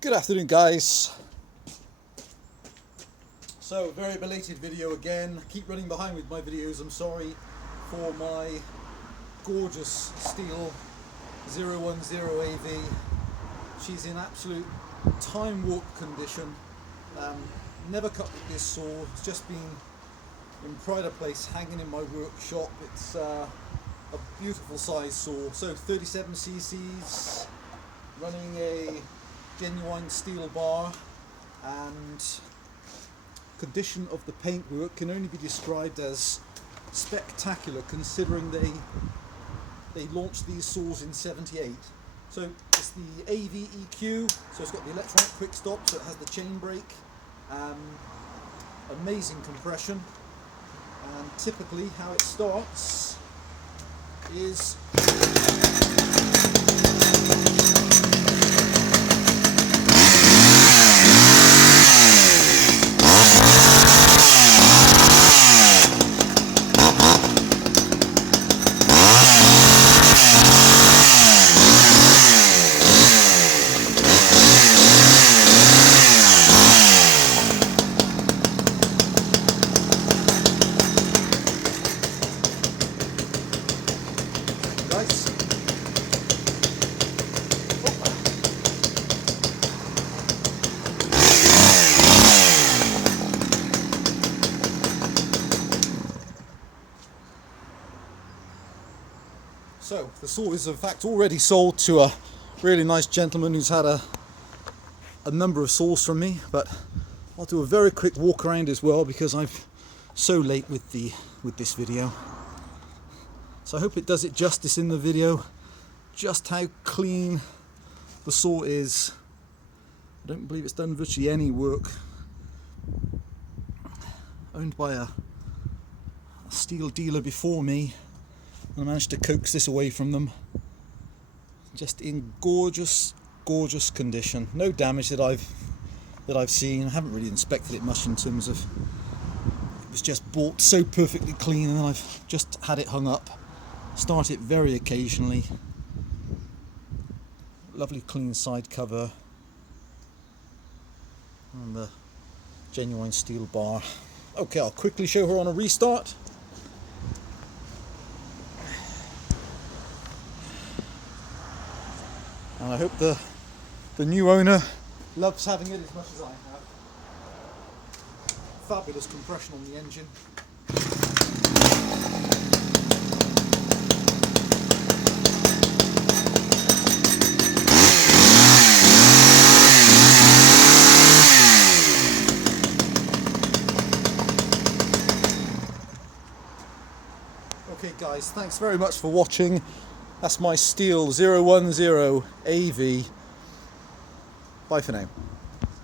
Good afternoon, guys. So, very belated video again. Keep running behind with my videos. I'm sorry for my gorgeous Stihl 010 AV. She's in absolute time warp condition. Never cut with this saw. It's just been in pride of place, hanging in my workshop. It's a beautiful size saw. So 37 cc's, running a genuine Stihl bar, and condition of the paintwork can only be described as spectacular, considering they launched these saws in '78. So it's the AV EQ, so it's got the electronic quick stop, so it has the chain brake, amazing compression, and typically how it starts is nice. So the saw is in fact already sold to a really nice gentleman who's had a number of saws from me, but I'll do a very quick walk around as well because I'm so late with this video. So I hope it does it justice in the video, just how clean the saw is. I don't believe it's done virtually any work. Owned by a Stihl dealer before me, and I managed to coax this away from them. Just in gorgeous condition. No damage that I've seen. I haven't really inspected it much in terms of, it was just bought so perfectly clean, and then I've just had it hung up. Start it very occasionally. Lovely clean side cover, and the genuine Stihl bar. Okay, I'll quickly show her on a restart. And I hope the new owner loves having it as much as I have. Fabulous compression on the engine. Okay guys, thanks very much for watching. That's my Stihl 010 AV. Bye for now.